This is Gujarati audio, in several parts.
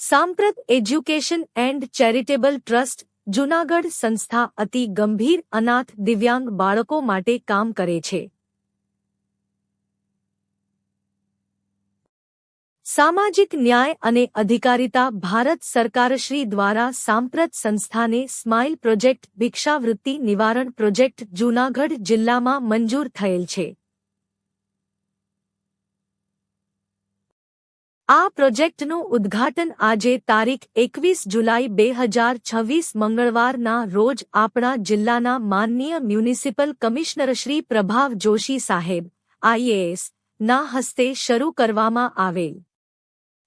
સાંપ્રત education and charitable trust Junagadh સંસ્થા અતિ ગંભીર અનાથ દિવ્યાંગ બાળકો માટે કામ કરે છે. સામાજિક ન્યાય અને અધિકારિતા ભારત સરકારશ્રી દ્વારા સાંપ્રત સંસ્થાને સ્માઇલ પ્રોજેક્ટ ભિક્ષાવૃત્તિ નિવારણ પ્રોજેક્ટ જૂનાગઢ જિલ્લામાં મંજૂર થયેલ છે. આ પ્રોજેક્ટનું ઉદ્ઘાટન આજે તારીખ 21 જુલાઈ 2026 મંગળવારના રોજ આપણા જિલ્લાના માનનીય મ્યુનિસિપલ કમિશનરશ્રી પ્રભાવ જોશી સાહેબ આઈએએસ ના હસ્તે શરૂ કરવામાં આવેલ,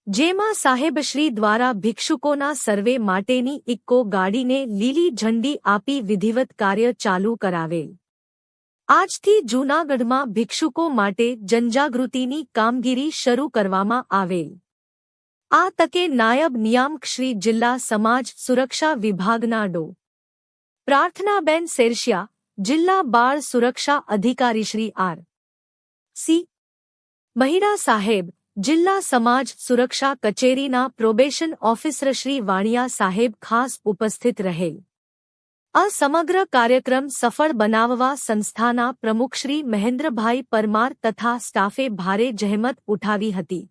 જેમાં સાહેબશ્રી દ્વારા ભિક્ષુકોના સર્વે માટેની ઇક્કો ગાડીને લીલી ઝંડી આપી વિધિવત કાર્ય ચાલુ કરાવેલ. આજથી જૂનાગઢમાં ભિક્ષુકો માટે જનજાગૃતિની કામગીરી શરૂ કરવામાં આવેલ. આ તકે નાયબ નિયામક શ્રી જિલ્લા સમાજ સુરક્ષા વિભાગના ડો. પ્રાર્થનાબેન સેરશિયા, જિલ્લા બાળ સુરક્ષા અધિકારી શ્રી આર. સી. મહિડા સાહેબ, જિલ્લા સમાજ સુરક્ષા કચેરીના પ્રોબેશન ઓફિસર શ્રી વાણિયા સાહેબ ખાસ ઉપસ્થિત રહેલ. આ સમગ્ર કાર્યક્રમ સફળ બનાવવા સંસ્થાના પ્રમુખ શ્રી મહેન્દ્રભાઈ પરમાર તથા સ્ટાફે ભારે જહેમત ઉઠાવી હતી.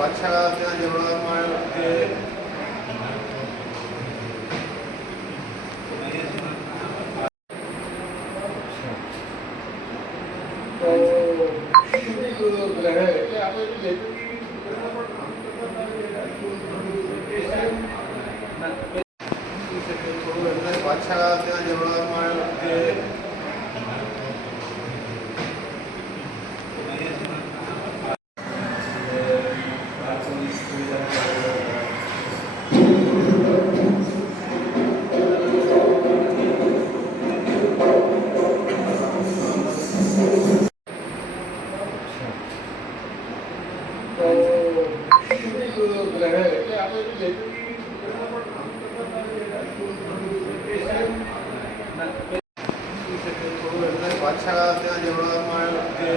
પાછા ત્યાં જણાવવામાં આવ્યું કે પાછા ત્યાં જણાવવામાં આવ્યું કે પાછા ત્યાં જણાવવામાં આવ્યું કે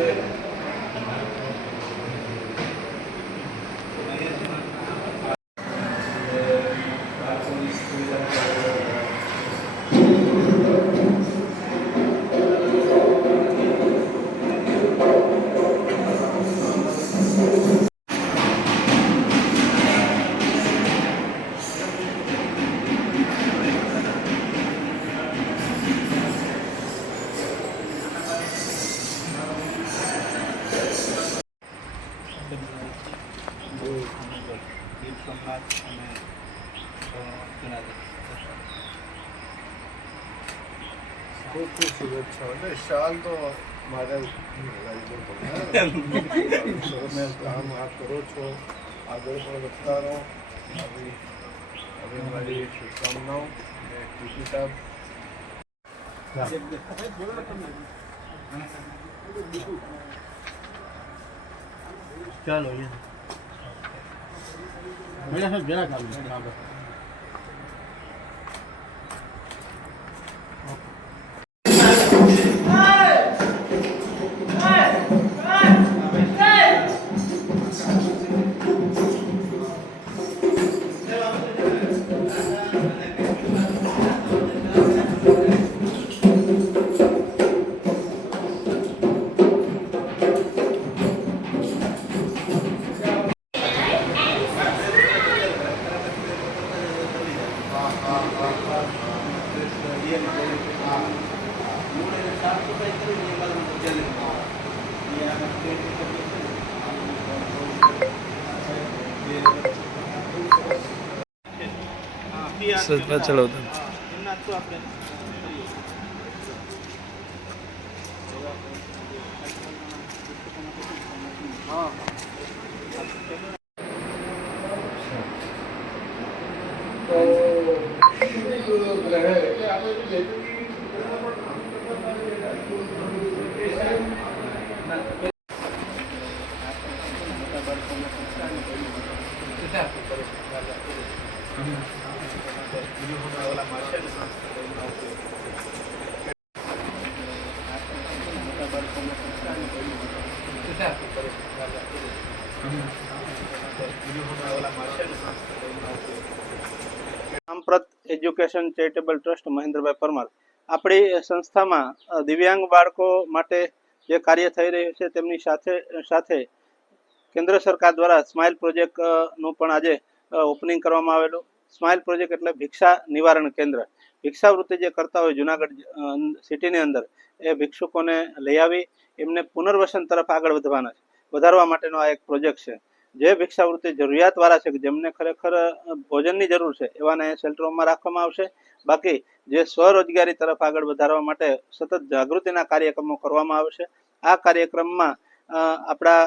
ખૂબ ખૂબ શુભેચ્છાઓ. શાલ તો મારે સરસ કામ આપ કરો છો, આગળ પણ વધતા રહો. આવી મારી શુભકામનાઓ. કૃષિ સાહેબ ચાલો જરા કામ चलो સાંપ્રત એજ્યુકેશન ચેરિટેબલ ટ્રસ્ટ મહેન્દ્રભાઈ પરમાર. આપણી સંસ્થામાં દિવ્યાંગ બાળકો માટે જે કાર્ય થઈ રહ્યું છે તેમની સાથે સાથે કેન્દ્ર સરકાર દ્વારા સ્માઇલ પ્રોજેક્ટનું પણ આજે ઓપનિંગ કરવામાં આવેલું. સ્માઇલ પ્રોજેક્ટ એટલે ભિક્ષા નિવારણ કેન્દ્ર. ભિક્ષાવૃત્તિ જે કરતા હોય જુનાગઢ સિટીની અંદર એ ભિક્ષુકોને લઈ આવી એમને પુનર્વસન તરફ આગળ વધારવા માટેનો આ એક પ્રોજેક્ટ છે. જે ભિક્ષાવૃત્તિ જરૂરિયાતવાળા છે કે જેમને ખરેખર ભોજનની જરૂર છે એવાને શેલ્ટરોમાં રાખવામાં આવશે. બાકી જે સ્વરોજગારી તરફ આગળ વધારવા માટે સતત જાગૃતિના કાર્યક્રમો કરવામાં આવશે. આ કાર્યક્રમમાં આપણા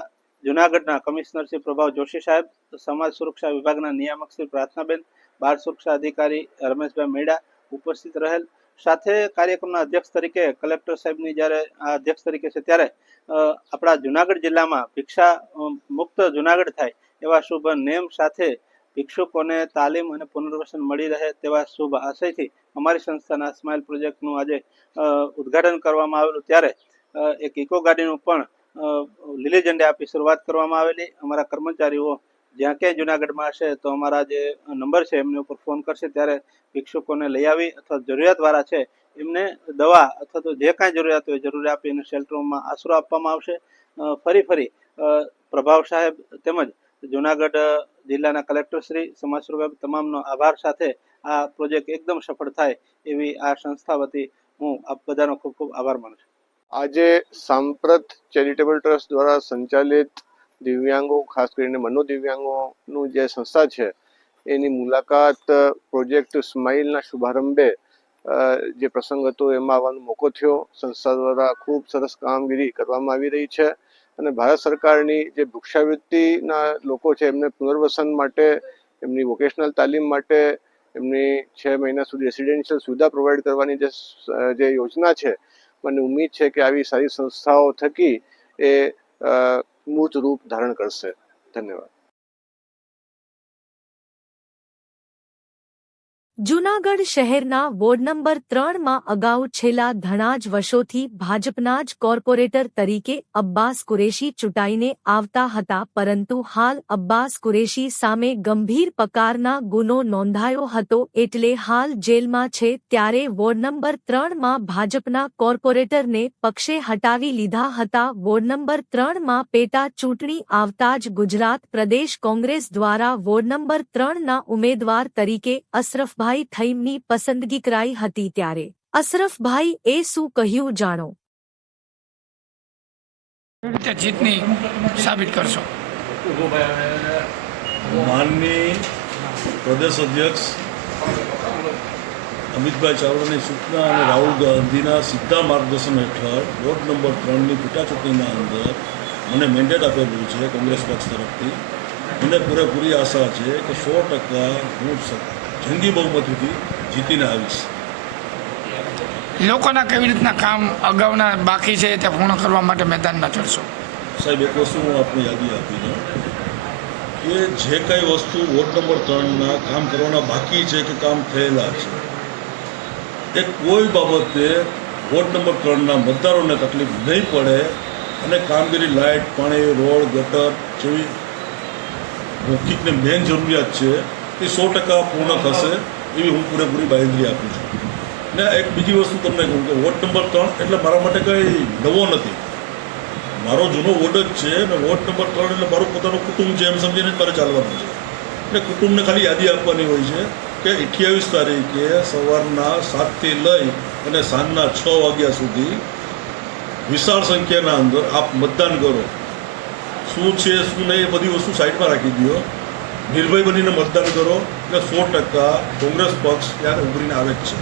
જુનાગઢના કમિશનર શ્રી પ્રભાવ જોશી સાહેબ, સમાજ સુરક્ષા વિભાગના નિયામક શ્રી પ્રાર્થનાબેન, બાળ સુરક્ષા અધિકારી રમેશભાઈ મેડા ઉપસ્થિત રહેલ. સાથે કાર્યક્રમના અધ્યક્ષ તરીકે કલેક્ટર સાહેબની જ્યારે આ અધ્યક્ષ તરીકે છે ત્યારે આપણા જુનાગઢ જિલ્લામાં ભિક્ષા મુક્ત જુનાગઢ થાય એવા શુભ નેમ સાથે ભિક્ષુકોને તાલીમ અને પુનર્વસન મળી રહે તેવા શુભ આશયથી અમારી સંસ્થાના સ્માઇલ પ્રોજેક્ટનું આજે ઉદ્ઘાટન કરવામાં આવેલું. ત્યારે એક ઇકો ગાડીનું પણ લીલી ઝંડી આપી શરૂઆત કરવામાં આવેલી. અમારા કર્મચારીઓ જ્યાં ક્યાંય જુનાગઢમાં હશે તો અમારા જે નંબર છે એમની ઉપર ફોન કરશે ત્યારે ભિક્ષુકોને લઈ આવી અથવા જરૂરિયાતવાળા છે એમને દવા અથવા તો જે કાંઈ જરૂરિયાત હોય જરૂરી આપી અને શેલ્ટરોમાં આશરો આપવામાં આવશે. ફરી પ્રભાવ સાહેબ તેમજ જુનાગઢ જિલ્લાના કલેક્ટરશ્રી, સમાજસેવક તમામનો આભાર સાથે આ પ્રોજેક્ટ એકદમ સફળ થાય એવી આ સંસ્થા વતી હું આપ બધાનો ખૂબ ખૂબ આભાર માનું છું. આજે સાંપ્રત ચેરિટેબલ ટ્રસ્ટ દ્વારા સંચાલિત દિવ્યાંગો, ખાસ કરીને મનોદિવ્યાંગોનું જે સંસ્થા છે એની મુલાકાત પ્રોજેક્ટ સ્માઇલના શુભારંભે જે પ્રસંગ હતો એમાં આવવાનો મોકો થયો. સંસ્થા દ્વારા ખૂબ સરસ કામગીરી કરવામાં આવી રહી છે અને ભારત સરકારની જે ભિક્ષાવૃત્તિના લોકો છે એમને પુનર્વસન માટે, એમની વોકેશનલ તાલીમ માટે, એમની 6 મહિના સુધી રેસિડેન્શિયલ સુવિધા પ્રોવાઈડ કરવાની જે યોજના છે, મને ઉમ્મીદ છે કે આવી સારી સંસ્થાઓ થકી એ મૂર્ત રૂપ ધારણ કરશે. ધન્યવાદ. જૂનાગઢ શહેરના વોર્ડ નંબર 3માં અગાઉ છેલ્લા ઘણા જ વર્ષોથી ભાજપના જ કોર્પોરેટર તરીકે અબ્બાસ કુરેશી ચૂંટાઈને આવતા હતા, પરંતુ હાલ અબ્બાસ કુરેશી સામે ગંભીર પ્રકારના ગુનો નોંધાયો હતો એટલે હાલ જેલમાં છે. ત્યારે વોર્ડ નંબર 3માં ભાજપના કોર્પોરેટરને પક્ષે હટાવી લીધા હતા. વોર્ડ નંબર 3માં પેટા ચૂંટણી આવતા જ ગુજરાત પ્રદેશ કોંગ્રેસ દ્વારા વોર્ડ નંબર 3ના ઉમેદવાર તરીકે અશરફભાઈ થઈમની પસંદગી કરાઈ હતી. ત્યારે અશરફભાઈ એ શું કહ્યું જાણો. જીતની સાબિત કરશો. માનની પ્રદેશ અધ્યક્ષ અમિતભાઈ ચાવડાની સૂચના અને રાહુલ ગાંધીના સીધા માર્ગદર્શન હેઠળ વોર્ડ નંબર 3ની પેટા ચૂંટણીના અંદર મને મેન્ડેટ આપેલું છે કોંગ્રેસ પક્ષ તરફથી. મને પૂરેપૂરી આશા છે કે 100% હું જંગી બહુમતીથી જીતીને આવીશ. લોકોના કેવી રીતના કામ અગાઉના બાકી છે તે પૂર્ણ કરવા માટે મેદાનમાં ચડશો? સાહેબ, એક વસ્તુ હું આપને યાદી આપી દઉં કે જે કંઈ વસ્તુ વોર્ડ નંબર 3ના કામ કરવાના બાકી છે કે કામ થયેલા છે એ કોઈ બાબતે વોર્ડ નંબર 3ના મતદારોને તકલીફ નહીં પડે અને કામગીરી લાઇટ, પાણી, રોડ, ગટર જેવી મૌખિકને મેન જરૂરિયાત છે એ 100% પૂર્ણ થશે એવી હું પૂરેપૂરી બાંહેધરી આપું છું. ને એક બીજી વસ્તુ તમને કહું કે વોર્ડ નંબર 3 એટલે મારા માટે કંઈ નવો નથી. મારો જૂનો વોર્ડ જ છે અને વોર્ડ નંબર 3 એટલે મારું પોતાનું કુટુંબ છે એમ સમજીને જ મારે ચાલવાનું છે. એટલે કુટુંબને ખાલી યાદી આપવાની હોય છે કે 28 તારીખે સવારના 7થી લઈ અને સાંજના 6 વાગ્યા સુધી વિશાળ સંખ્યાના અંદર આપ મતદાન કરો. શું છે શું નહીં એ બધી વસ્તુ સાઈડમાં રાખી દો. નિર્ભય બનીને મતદાન કરો એટલે 100% કોંગ્રેસ પક્ષ ત્યારે ઉભરીને આવે જ છે.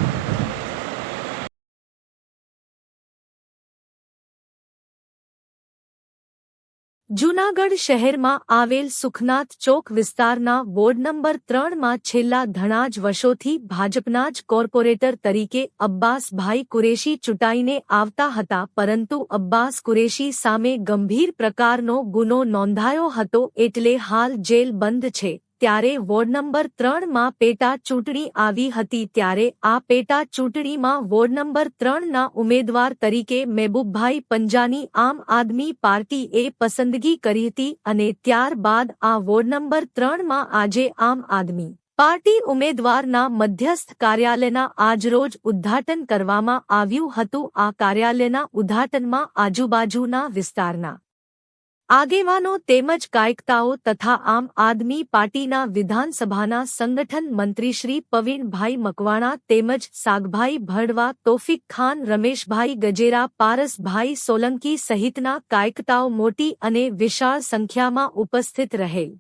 જૂનાગઢ શહેરમાં આવેલ સુખનાથ ચોક વિસ્તારના વોર્ડ નંબર 3માં છેલ્લા ઘણા જ વર્ષોથી ભાજપના જ કોર્પોરેટર તરીકે અબ્બાસભાઈ કુરેશી ચૂંટાઈને આવતા હતા, પરંતુ અબ્બાસ કુરેશી સામે ગંભીર પ્રકારનો ગુનો નોંધાયો હતો એટલે હાલ જેલ બંધ છે. ત્યારે વોર્ડ નંબર 3માં પેટા ચૂંટણી આવી હતી. ત્યારે આ પેટા ચૂંટણીમાં વોર્ડ નંબર 3ના ઉમેદવાર તરીકે મહેબૂબભાઈ પંજાની આમ આદમી પાર્ટીએ પસંદગી કરી હતી અને ત્યારબાદ આ વોર્ડ નંબર 3માં આજે આમ આદમી પાર્ટી ઉમેદવારના મધ્યસ્થ કાર્યાલયના આજરોજ ઉદ્ઘાટન કરવામાં આવ્યું હતું. આ કાર્યાલયના ઉદ્ઘાટનમાં આજુબાજુના વિસ્તારના આગેવાનો તેમજ કાયકતાઓ તથા આમ આદમી પાર્ટીના વિધાનસભાના સંગઠન મંત્રી શ્રી પવીણભાઈ મકવાણા તેમજ સાગભાઈ ભડવા, તોફિક ખાન, રમેશભાઈ ગજેરા, પારસભાઈ સોલંકી સહિતના કાયકતાઓ મોટી અને વિશાળ સંખ્યામાં ઉપસ્થિત રહેલ.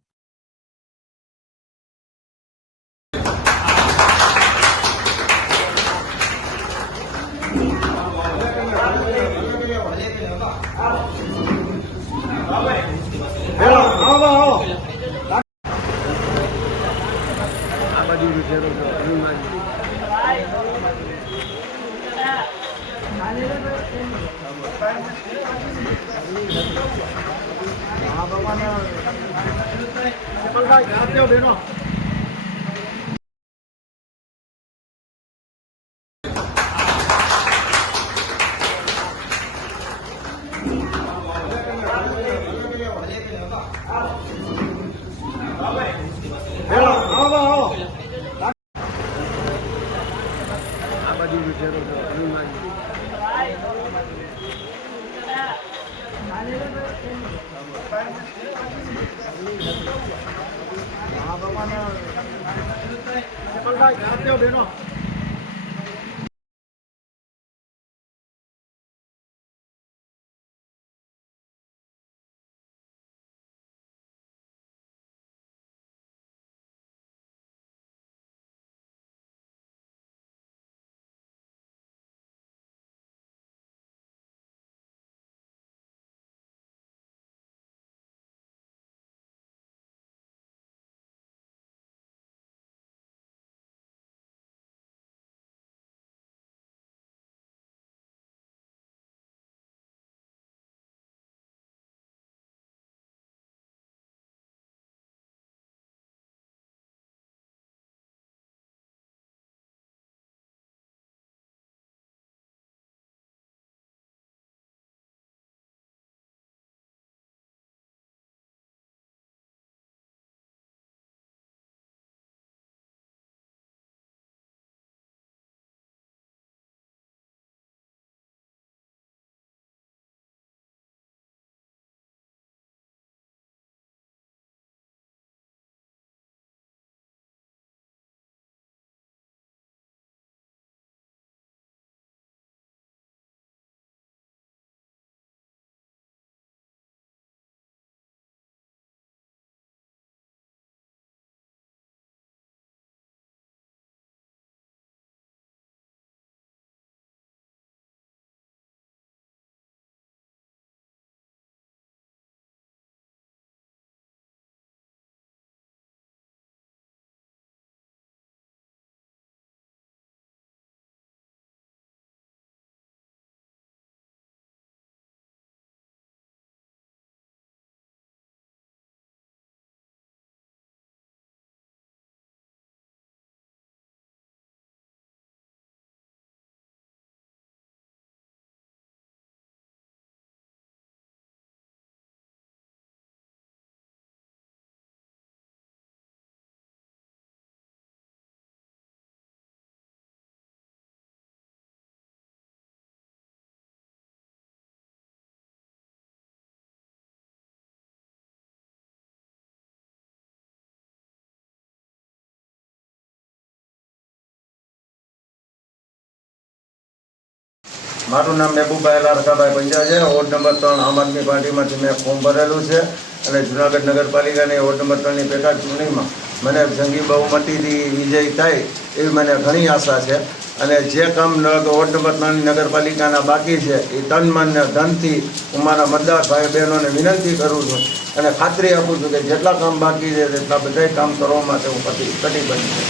મારું નામ મહેબૂબભાઈ લાડકાભાઈ પંજા છે. વોર્ડ નંબર 3 આમ આદમી પાર્ટીમાંથી મેં ફોર્મ ભરેલું છે અને જૂનાગઢ નગરપાલિકાની વોર્ડ નંબર 3ની પેટા ચૂંટણીમાં મને જંગી બહુમતીથી વિજય થાય એવી મને ઘણી આશા છે. અને જે કામ વોર્ડ નંબર 3ની નગરપાલિકાના બાકી છે એ તન મન ને ધનથી હું મારા મતદાર ભાઈ બહેનોને વિનંતી કરું છું અને ખાતરી આપું છું કે જેટલા કામ બાકી છે તેટલા બધા કામ કરવા માટે હું કટિબદ્ધ છું.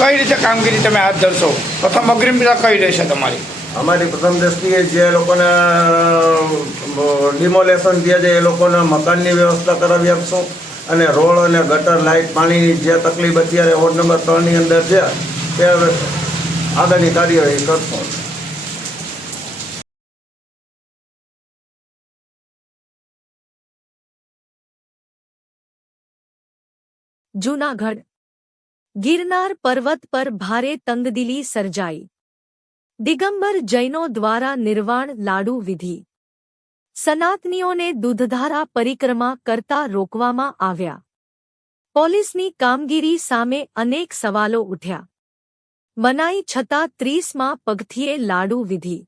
કઈ રીતે કામગીરી તમે હાથ ધરશો? પ્રથમ અગ્રિમતા કઈ રહેશે તમારી? અમારી પ્રથમ દ્રષ્ટિએ જે લોકોને ડિમોલેશન થયા છે એ લોકોના મકાનની વ્યવસ્થા કરાવી આપશું અને રોડ અને ગટર લાઇટ પાણીની જે તકલીફ અત્યારે વોર્ડ નંબર 3ની અંદર છે તે આગળની કાર્યવાહી કરશું. જૂનાગઢ ગિરનાર પર્વત પર ભારે તંગદિલી સર્જાઈ. દિગંબર જૈનો દ્વારા નિર્વાણ લાડુ વિધિ. સનાતનીઓને દૂધધારા પરિક્રમા કરતા રોકવામાં આવ્યા. પોલીસની કામગીરી સામે અનેક સવાલો ઉઠ્યા. મનાઈ છતાં 30માં પગથિયે લાડુ વિધિ.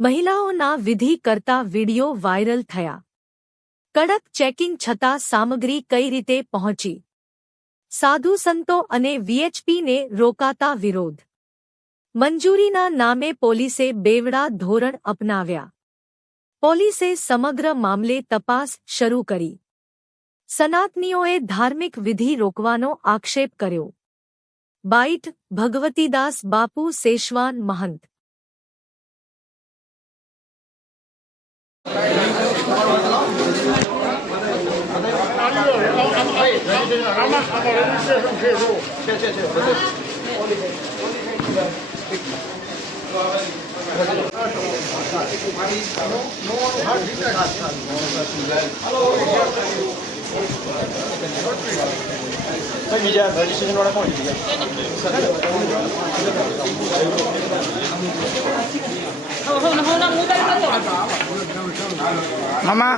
મહિલાઓના વિધિ કરતા વીડિયો વાયરલ થયા. કડક ચેકિંગ છતાં સામગ્રી કઈ રીતે પહોંચી? સાધુ સંતો અને વીએચપીને રોકાતા વિરોધ. મંજૂરીના નામે પોલીસે બેવડા ધોરણ અપનાવ્યા. પોલીસે સમગ્ર મામલે તપાસ શરૂ કરી. સનાતનીઓએ ધાર્મિક વિધિ રોકવાનો આક્ષેપ કર્યો. બાઇટ ભગવતીદાસ બાપુ સેશવાન મહંત. મામા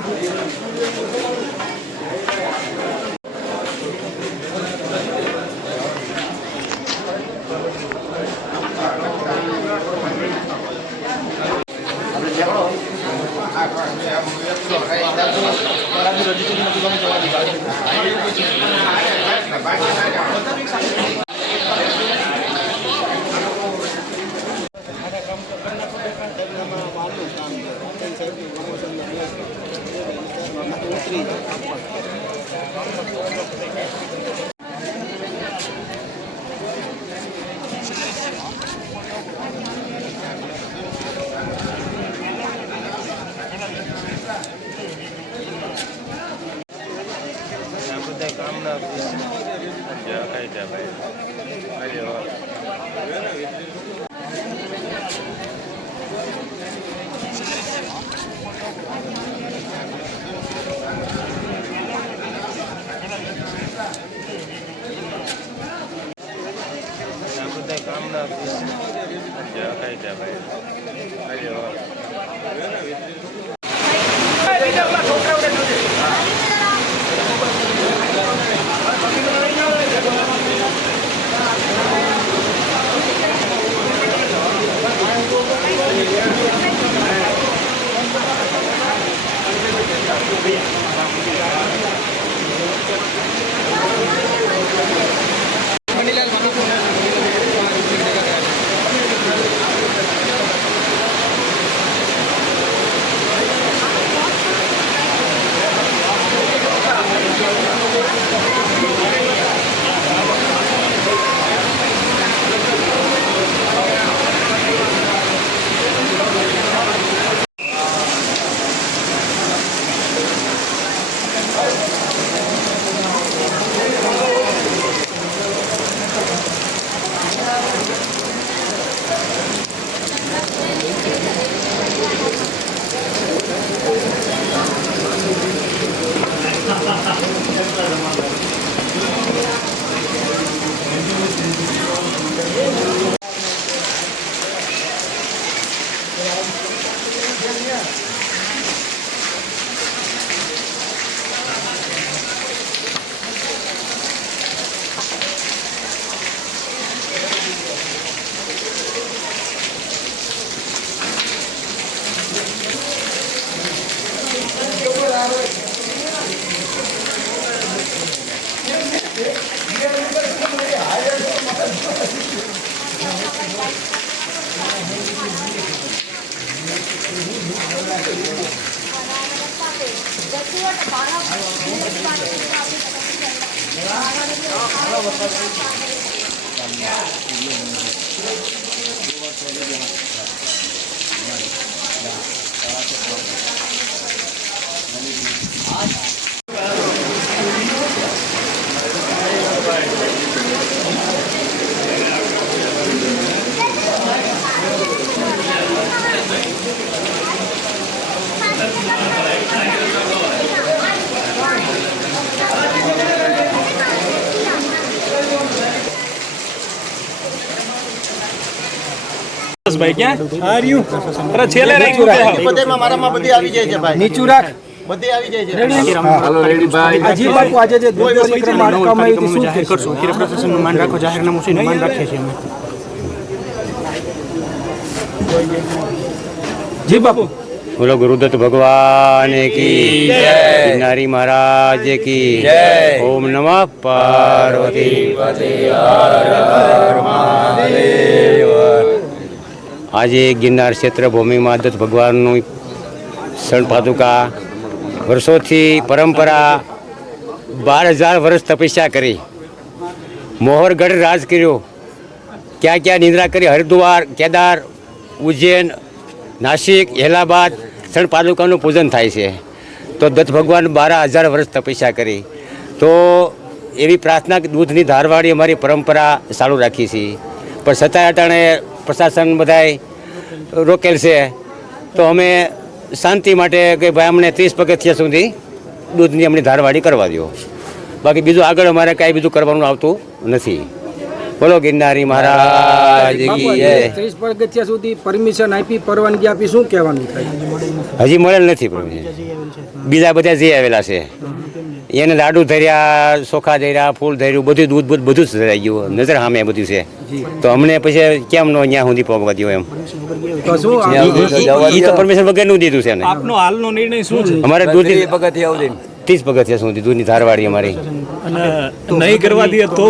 ભાઈ ક્યાં હાર્યું અરે છેલે રાખ્યું બધામાં મારામાં બધી આવી જાય છે ભાઈ. નીચું રાખ બધી આવી જાય છે. હાલો રેડી ભાઈ અજી બાપુ આજે જે દૂધ પરિક્રમા અટકાવવામાં આવી હતી શું જાહેર કરશો કિરે પ્રશાસનનું માન રાખો જાહેરનામું છે માન રાખીએ છીએ અમે જી બાપુ બોલો ગુરુદત્ત ભગવાન કી જય ગિરનારી મહારાજ કી જય ઓમ નમઃ પાર્વતી પતે હર હર મહાદેવ આજે ગિરનાર ક્ષેત્ર ભૂમિમાં દત્ત ભગવાનનું શરણ પાદુકા વર્ષોથી પરંપરા 12,000 વર્ષ તપસ્યા કરી મોહરગઢ રાજ કર્યો ક્યાં ક્યાં નિદ્રા કરી હરિદ્વાર કેદાર ઉજ્જૈન નાસિક એલાહાબાદ શરણ પાદુકાનું પૂજન થાય છે તો દત્ત ભગવાન 12,000 વર્ષ તપસ્યા કરી તો એવી પ્રાર્થના કે દૂધની ધારવાળી અમારી પરંપરા ચાલુ રાખી છે પણ છતાંય અટાણે પ્રશાસન બધાય રોકેલ છે તો અમે શાંતિ માટે કે ભાઈ અમને 30 પગથિયા સુધી દૂધની અમને ધારવાળી કરવા દો બાકી બીજું આગળ અમારે કાંઈ બીજું કરવાનું આવતું નથી બોલો ગિરનારી મહારાજ કી જય 30 પગથિયા સુધી પરમિશન આપી પરવાનગી આપી શું કહેવાનું થાય હજી મળેલ નથી પરમિશન બીજા બધા જે આવેલા છે એને લાડુ ધર્યા ચોખા ધર્યા ફૂલ ધર્યું બધું દૂધ બધું જ ધરાઈ ગયું નજર સામે બધું છે તો અમને પછી કેમ નો ત્યાં સુધી પહોંચવા દો એમ તો શું એ તો પરમિશન વગરનું દીધું છે ને આપનો હાલનો નિર્ણય શું છે અમારે દૂધ 30 પગથિયા સુધી દૂરની ધારવાડી અમારી. અને નહીં કરવા દે તો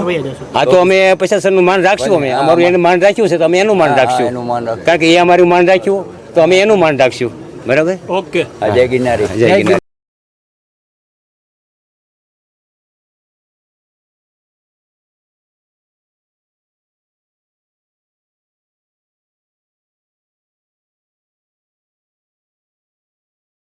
હા તો અમે પ્રશાસનનું માન રાખશું. અમે અમારું એનું માન રાખ્યું છે તો અમે એનું માન રાખશું. કારણ કે એ અમારું માન રાખ્યું તો અમે એનું માન રાખશું. બરાબર. ઓકે. જય ગિરનારી. જય ગિરનારી.